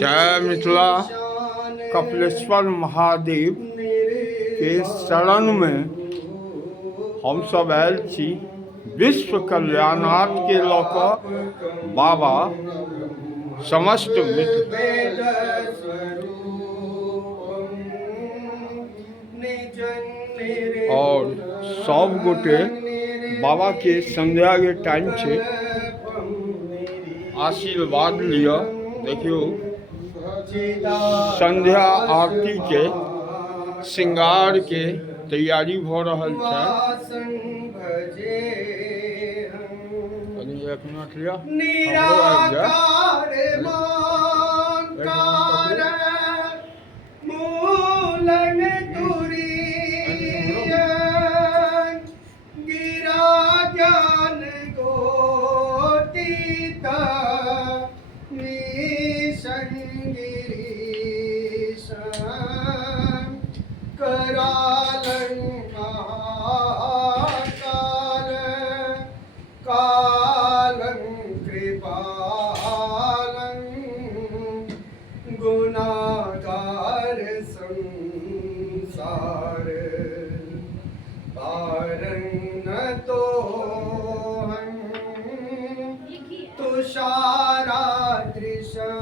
जय मिथिला। कपिलेश्वर महादेव के शरण में हम सब आयल छी। विश्व कल्याणार्थ के लऽ बाबा समस्त और सब गोटे बाबा के संध्या के टाइम छे, आशीर्वाद लिया। देखियो संध्या आरती के श्रृंगार के तैयारी भ रहल छै। एक मिनट लिया, गुनागार संसार पारन तो हम तुषारा दृशंकास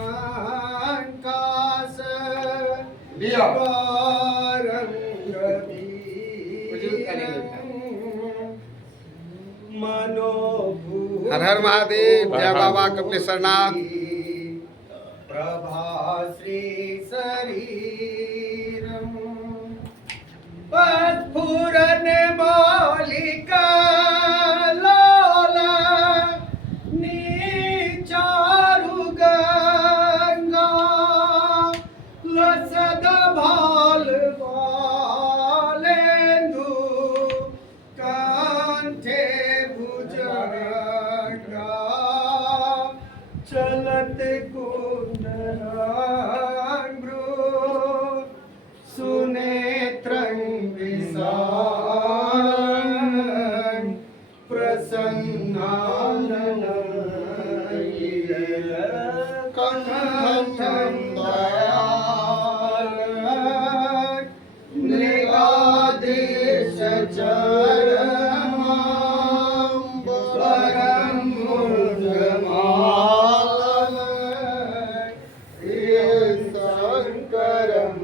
हर हर महादेव। जय बाबा कपिलेश्वरनाथ। प्रभाश्री शरीरम पस्फुरन मौलिका लोला नीचारु गंगा लसद भाल बालेंदु कांठे भुजंगा चलत सुनेत्रं विशालं प्रसन्नाननं कंठं दयालं मृगाधीश चरणं परं शंकरं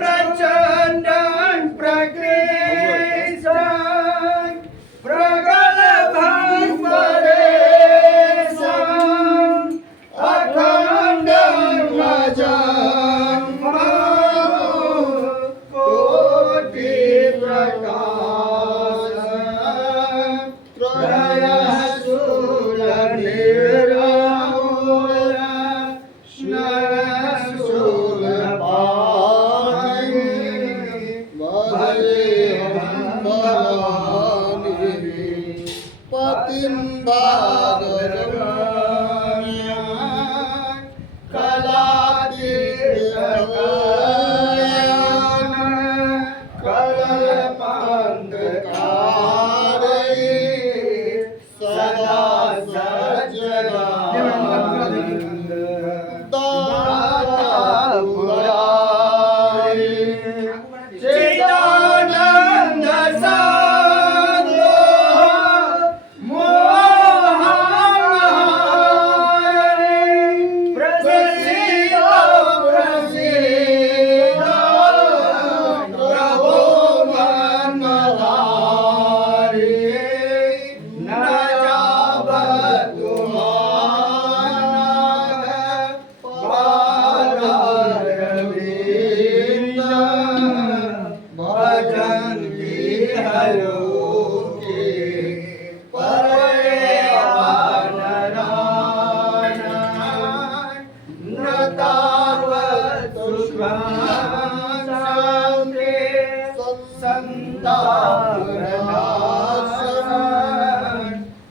प्रचंडं प्रकृष्टं प्रगल्भं परेशं अखंडं अजं कोटि प्रकाशं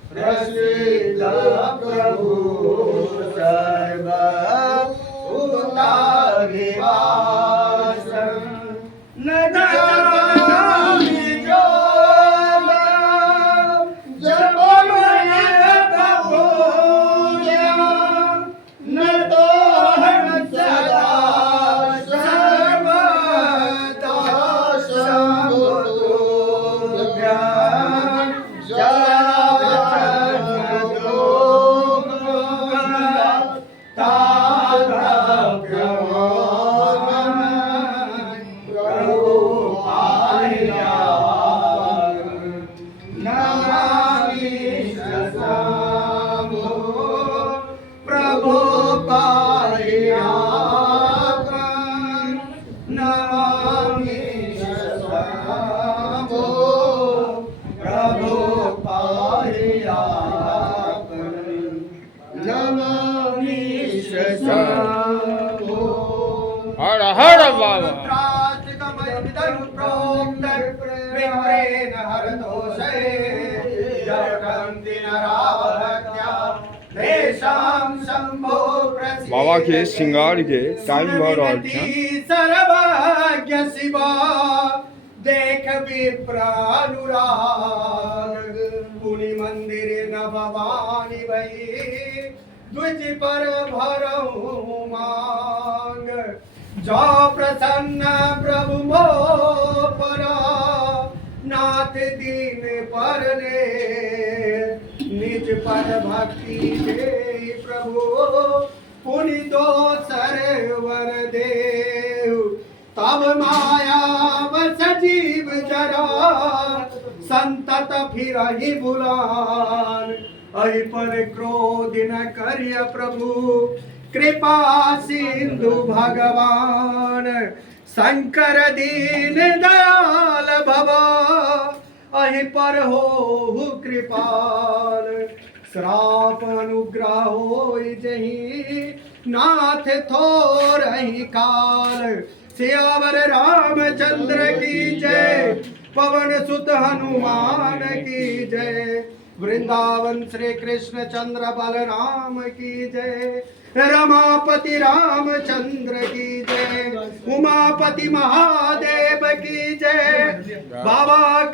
त्रयशूल प्रभु सर्व उतारिवासं न तेन हरतोषे जगन्ति नराभक्त्या तेषां शम्भो प्रसीद। बाबा के श्रृंगार के टाइम भर रहल छै। सर्वज्ञ शिवा देख विप्रानुराग पुनि मंदिर न भवानी भई द्विज पर भरऊ मांग जो प्रसन्न प्रभु मो परा नाथ दीन पर ने निज पद भक्ति दे प्रभु पुनि दो सरवर देव तब माया बस जीव जरा संतत फिर ही बुलान अहि पर क्रोध न करिय प्रभु कृपा सिंधु भगवान शंकर दीन दयाल भवा अहि पर हो कृपाल श्राप अनुग्रह होई जही नाथ थोरहि काल सियावर रामचंद्र की जय पवन सुत हनुमान की जय वृंदावन श्री कृष्ण चंद्र बलराम की जय रमापति रामचंद्र की जय उमापति महादेव की जय बाबा